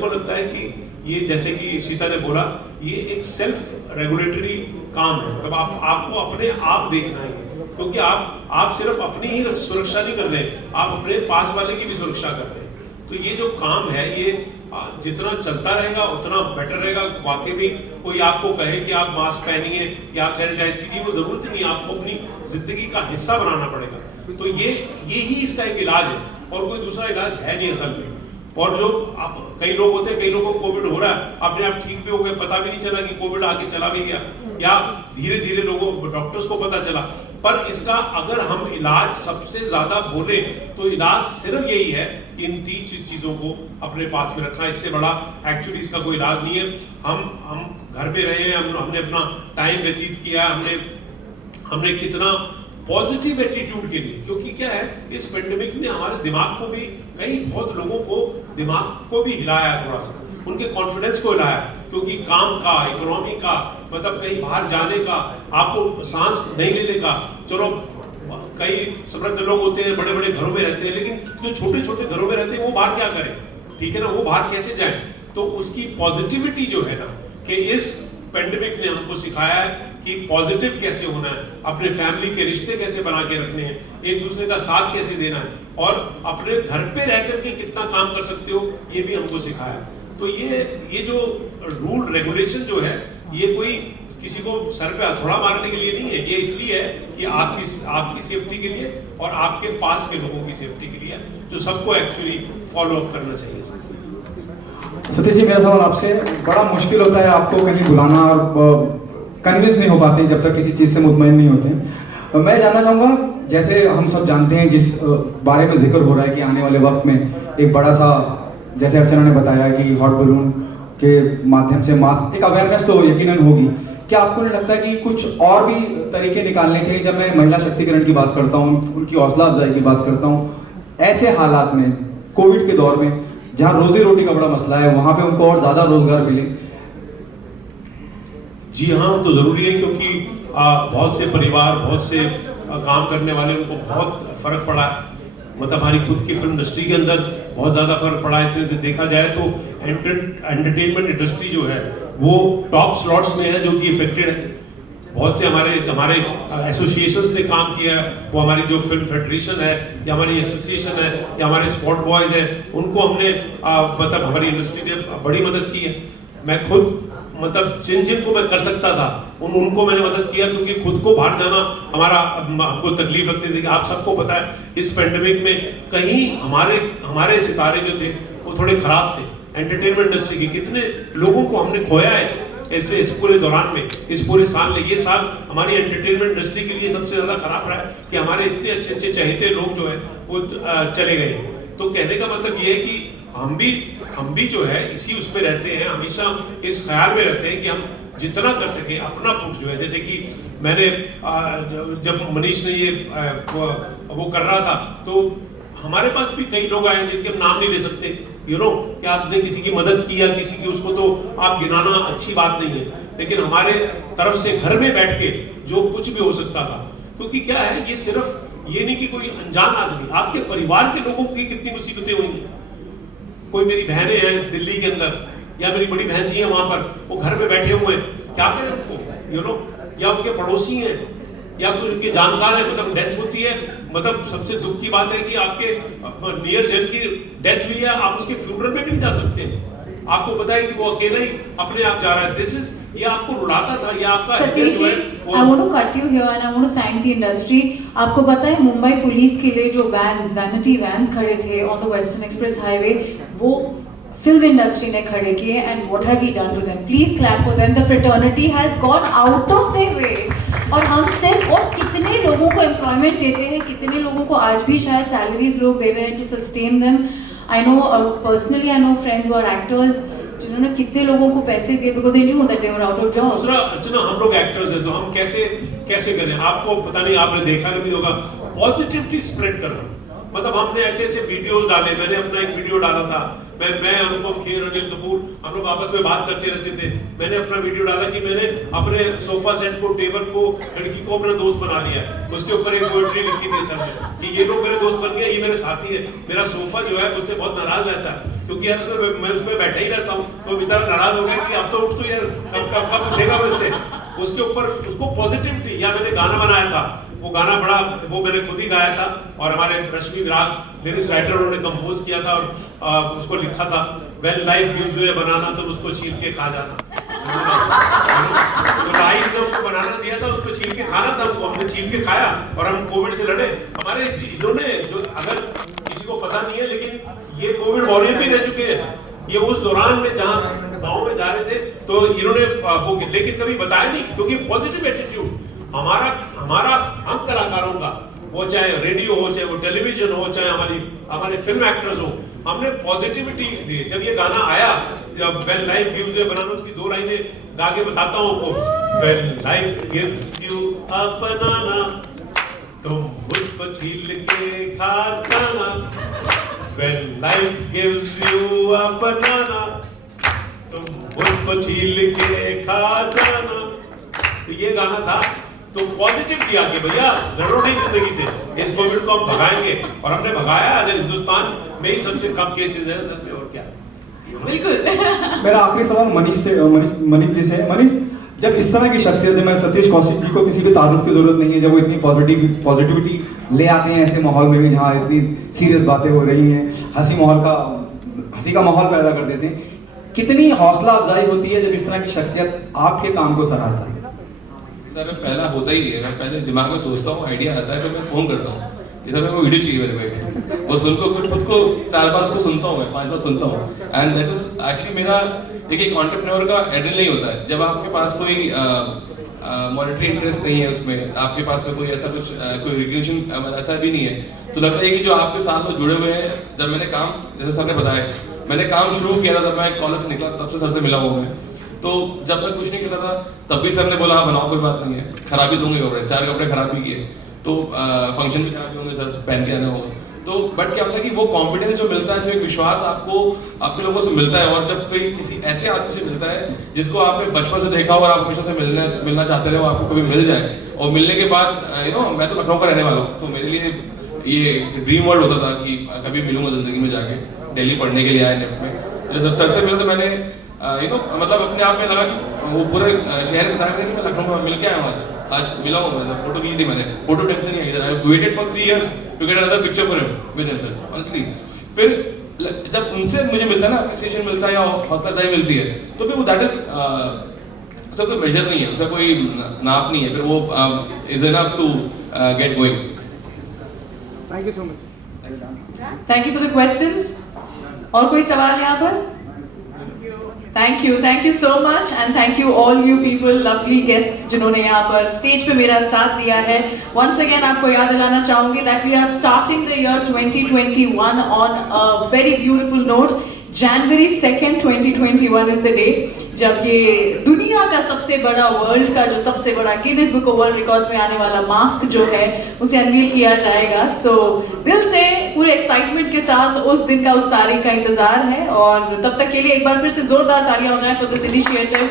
को लगता है कि ये जैसे कि सीता ने बोला, ये एक सेल्फ रेगुलेटरी काम है। मतलब आपको अपने आप देखना है, क्योंकि आप सिर्फ अपनी ही सुरक्षा नहीं कर रहे, आप अपने पास वाले की भी सुरक्षा कर रहे हैं। तो ये जो काम है, ये जितना चलता रहेगा उतना बेटर रहेगा। वाकई में कोई आपको कहे कि आप मास्क पहनिए या आप सैनिटाइज कीजिए, वो जरूरत नहीं, आपको अपनी जिंदगी का हिस्सा बनाना पड़ेगा। तो ये ही इसका एक इलाज है, और कोई दूसरा इलाज है नहीं असल में। और जो आप कई लोग होते हैं, कई लोगों को कोविड हो रहा है, अपने आप ठीक भी हो गए, पता भी नहीं चला कि कोविड आके चला भी गया, या धीरे धीरे लोगों डॉक्टर्स को पता चला। पर इसका अगर हम इलाज सबसे ज्यादा बोले तो इलाज सिर्फ यही है कि इन 3 चीजों को अपने पास में रखना। इससे बड़ा एक्चुअली इसका कोई इलाज नहीं है। हम घर पे रहे हैं, हमने अपना टाइम व्यतीत किया, हमने कितना पॉजिटिव एटीट्यूड के लिए, क्योंकि क्या है, इस पेंडेमिक ने हमारे दिमाग को भी, बहुत लोगों को दिमाग को भी हिलाया, थोड़ा सा उनके कॉन्फिडेंस को हिलाया, क्योंकि काम का, इकोनॉमी का, मतलब कहीं बाहर जाने का, आपको सांस नहीं लेने का। चलो कई समृद्ध लोग होते हैं, बड़े बड़े घरों में रहते हैं, लेकिन जो छोटे छोटे घरों में रहते हैं वो बाहर क्या करें, ठीक है ना, वो बाहर कैसे जाएं। तो उसकी पॉजिटिविटी जो है ना, कि इस पेंडेमिक ने हमको सिखाया है कि पॉजिटिव कैसे होना है, अपने फैमिली के रिश्ते कैसे बना के रखने हैं, एक दूसरे का साथ कैसे देना है, और अपने घर पे रह करके कितना काम कर सकते हो, ये भी हमको सिखाया। तो ये जो रूल रेगुलेशन जो है, ये कोई किसी को सर पे हथौड़ा मारने के लिए नहीं है, ये इसलिए है कि आपकी सेफ्टी के लिए और आपके पास के लोगों की सेफ्टी के लिए, जो सबको एक्चुअली फॉलो अप करना चाहिए। सतीश जी, मेरा सवाल आपसे, बड़ा मुश्किल होता है आपको कहीं बुलाना, और कन्विंस नहीं हो पाते जब तक किसी चीज़ से मुतमईन नहीं होते। मैं जानना चाहूँगा, जैसे हम सब जानते हैं जिस बारे में जिक्र हो रहा है कि आने वाले वक्त में एक बड़ा सा, जैसे अर्चना ने बताया कि हॉट बलून के माध्यम से मास्क, एक अवेयरनेस तो यकीनन होगी। क्या आपको नहीं लगता कि कुछ और भी तरीके निकालने चाहिए? जब मैं महिला शक्तिकरण की बात करता हूँ, उनकी हौसला अफजाई की बात करता हूँ, ऐसे हालात में, कोविड के दौर में, जहाँ रोजी रोटी का बड़ा मसला है, वहाँ पे उनको और ज़्यादा रोजगार मिले। जी हाँ, तो ज़रूरी है, क्योंकि बहुत से परिवार, बहुत से काम करने वाले, उनको बहुत फर्क पड़ा है। मतलब हमारी खुद की फिल्म इंडस्ट्री के अंदर बहुत ज़्यादा फर्क पड़ा है। तो देखा जाए तो एंटरटेनमेंट इंडस्ट्री जो है वो टॉप स्लॉट्स में है, जो कि इफेक्टेड है। बहुत से हमारे एसोसिएशंस ने काम किया है, वो हमारी जो फिल्म फेडरेशन है, या हमारी एसोसिएशन है, या हमारे स्पोर्ट बॉयज हैं, उनको हमने मतलब हमारी इंडस्ट्री ने बड़ी मदद की है। मैं खुद मतलब जिनको मैं कर सकता था उनको मैंने मदद किया, क्योंकि खुद को बाहर जाना हमको तकलीफ लगती थी। आप सबको पता है, इस पेंडेमिक में कहीं हमारे सितारे जो थे वो थोड़े खराब थे। एंटरटेनमेंट इंडस्ट्री के कितने लोगों को हमने खोया है इस पूरे दौरान में, इस पूरे साल में। ये साल हमारी एंटरटेनमेंट इंडस्ट्री के लिए सबसे ज्यादा खराब रहा है कि हमारे इतने अच्छे अच्छे चहेते लोग जो है वो चले गए। तो कहने का मतलब ये है कि हम भी जो है इसी उसमें रहते हैं, हमेशा इस ख्याल में रहते हैं कि हम जितना कर सके अपना पुट जो है, जैसे कि मैंने जब मनीष ने ये वो कर रहा था, तो हमारे पास भी कई लोग आए जिनके हम नाम नहीं ले सकते, कि आपने किसी की मदद की या किसी की, उसको तो आप गिनाना अच्छी बात नहीं है, लेकिन हमारे तरफ से घर में बैठ के जो कुछ भी हो सकता था। क्योंकि क्या है, ये सिर्फ ये नहीं कि कोई अनजान आदमी, आपके परिवार के लोगों की कितनी मुसीबतें हुई हैं। कोई मेरी बहनें हैं दिल्ली के अंदर, या मेरी बड़ी बहन जी है वहां पर, वो घर में बैठे हुए हैं, क्या करें उनको, या उनके पड़ोसी हैं, या कोई उनके जानकार है, मतलब डेथ होती है। मतलब सबसे दुख की बात है कि आपके नियर जन की डेथ हुई है, आप उसके फ्यूनरल में भी नहीं जा सकते। आपको पता है कि वो अकेला ही अपने आप जा रहा है। ये आपको रुलाता था, ये आपका Satish ji, I want to cut you here and I want to thank the industry. आपको पता है मुंबई पुलिस के लिए जो वैनिटी वैन्स खड़े थे on the western express highway, वो फिल्म इंडस्ट्री ने खड़े किए, and what have we done to them? Please clap for them. The fraternity has gone out of their way. और हम सिर्फ, और कितने लोगों को एम्प्लॉयमेंट देते हैं, कितने लोगों को आज भी शायद सैलरीज लोग दे रहे हैं to sustain them. I know personally, I know friends who are actors जिन्होंने कितने लोगों को पैसे दिए because they knew that they were out of job. दूसरा अर्चना, हम लोग एक्टर्स हैं, तो हम कैसे करें? आपको पता नहीं, आपने देखा नहीं होगा, पॉजिटिविटी स्प्रेड करना। मतलब हमने ऐसे वीडियोस डाले, मैंने अपना एक वीडियो डाला था मैं अनुपम खेर, अनिल कपूर, हम लोग आपस में बात करते रहते थे। मैंने अपना वीडियो डाला कि मैंने अपने सोफा सेट को, टेबल को, लड़की को अपना दोस्त बना लिया। उसके ऊपर एक पोएट्री लिखी थी सर ने कि ये लोग मेरे दोस्त बन गए, ये मेरे साथी है। मेरा सोफा जो है मुझसे बहुत नाराज रहता है, क्योंकि यार मैं उसमें बैठा ही रहता हूँ, तो बेचारा नाराज हो गया कि अब तो उठ तो यार, कब उठेगा मुझसे। उसके ऊपर उसको पॉजिटिविटी, या मैंने गाना बनाया था, वो गाना बड़ा, वो मैंने खुद ही गाया था और हमारे रश्मि विराग लिरिक्स राइटर उन्होंने कंपोज किया था और उसको लिखा था, when life gives U A बनाना तुम उसको छील के खा जाना। तो लाइफ ने हमको बनाना दिया था, उसको छील के खाना था, हमने छील के खाया और हम कोविड से लड़े। हमारे इन्होंने जो, अगर किसी को पता नहीं है, लेकिन ये कोविड वॉरियर भी रह चुके हैं। ये उस दौरान में जहाँ गाँव में जा रहे थे तो इन्होंने वो, लेकिन कभी बताया नहीं, क्योंकि पॉजिटिव एटीट्यूड हमारा हम कलाकारों का, वो चाहे रेडियो हो, चाहे वो टेलीविजन हो, चाहे हमारे फिल्म एक्टर्स हो, हमने पॉजिटिविटी दी। जब ये गाना आया, जब when life gives you banana, उसकी 2 लाइनें गा के बताता हूँ आपको। When life gives you a banana तुम उसको छील के खा जाना। When life gives you a banana तुम उसको छील के खा जाना। तो ये गाना था, तो पॉजिटिव दिया कि भैया जरूर नहीं जिंदगी से, इस कोविड को हम भगाएंगे, और हमने भगाया। आज हिंदुस्तान में ही सबसे कम केसेस है सर में, और क्या। बिल्कुल। मेरा आखिरी सवाल मनीष जी से है। मनीष, जब इस तरह की शख्सियत, जब मैं सतीश कौशिक जी को किसी भी तारुफ की जरूरत नहीं है, जब वो इतनी पॉजिटिविटी ले आते हैं ऐसे माहौल में भी जहाँ इतनी सीरियस बातें हो रही हैं, हंसी का माहौल पैदा कर देते हैं, कितनी हौसला अफजाई होती है जब इस तरह की शख्सियत आपके काम को सराहता है? सर पहला होता ही है, मैं पहले दिमाग में सोचता हूँ, आइडिया आता है, फिर मैं फ़ोन करता हूँ कि सर मेरे को वीडियो चाहिए मेरे भाई। वो सुनको फिर खुद को 4 बार उसको सुनता हूँ, मैं 5 बार सुनता हूँ। एंड दैट इज एक्चुअली मेरा, देखिए एक एंटरप्रेन्योर का एड्रेनलिन नहीं होता है जब आपके पास कोई मॉनेटरी इंटरेस्ट नहीं है उसमें, आपके पास में कोई ऐसा कुछ कोई रिकग्निशन ऐसा भी नहीं है, तो लगता है कि जो आपके साथ में जुड़े हुए हैं। जब मैंने काम, जैसे सर ने बताया, मैंने काम शुरू किया था, जब मैं कॉलेज से निकला तब से सर से मिला हुआ मैं। तो जब मैं कुछ नहीं करता था तब भी सर ने बोला हाँ बनाओ, कोई बात नहीं है, खराब ही दूंगे कपड़े, 4 कपड़े खराब ही किए, तो फंक्शन भी खराब होंगे सर, पहन के आना होगा। तो बट क्या होता है कि वो कॉन्फिडेंस जो मिलता है, जो एक विश्वास आपको आपके लोगों से मिलता है, और जब कोई किसी ऐसे आदमी से मिलता है जिसको आपने बचपन से देखा हो और आप हमेशा से मिलना चाहते रहे, आपको कभी मिल जाए, और मिलने के बाद मैं तो लखनऊ का रहने वाला हूँ, तो मेरे लिए ये ड्रीम वर्ल्ड होता था कि कभी मिलूंगा जिंदगी में जाके। दिल्ली पढ़ने के लिए आया नेफ्ट में, जब सर से मिला तो मैंने मतलब अपने आप में लगा कि वो पूरे शहर बताया मैंने कि मैं लखनऊ में मिल के आया हूँ, आज मिला हूँ। मैं फोटो की थी मैंने, फोटो टेंशन नहीं आई, I waited for 3 years to get another picture for him with him sir honestly. फिर जब उनसे मुझे मिलता है ना, अप्रिसिएशन मिलता है या हौसला अफजाई मिलती है, तो फिर वो दैट इज उसका कोई मेजर नहीं है, उसका कोई नाप नहीं है, फिर वो is enough to get going. Thank you so much. Thank you for the questions. और कोई सवाल यहाँ पर? Thank you so much, and thank you all you people, lovely guest जिन्होंने यहाँ पर स्टेज पे मेरा साथ दिया है। वंस अगेन आपको याद दिलाना चाहूंगी that we are starting the year 2021 on a very beautiful note. January 2nd 2021 is the day जब ये दुनिया का सबसे बड़ा, वर्ल्ड का जो सबसे बड़ा Guinness book of world records में आने वाला मास्क जो है उसे अनवील किया जाएगा। सो दिल से पूरे एक्साइटमेंट के साथ उस दिन का, उस तारीख का इंतजार है, और तब तक के लिए एक बार फिर से जोरदार तालियां हो जाएं for this initiative,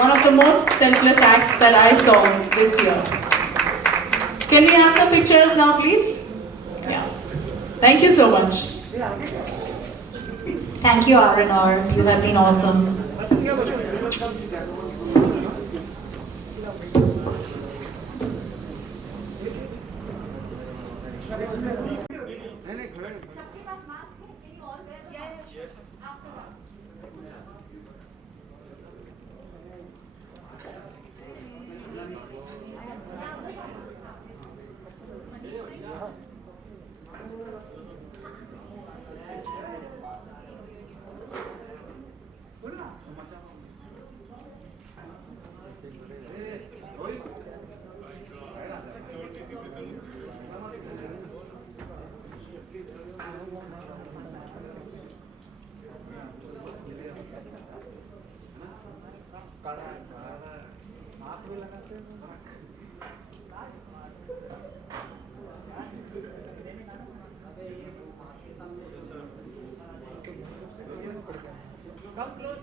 one of the most selfless acts that I saw this year. Can we have some pictures now please? Yeah, thank you so much. Thank you, R&R. You have been awesome. How close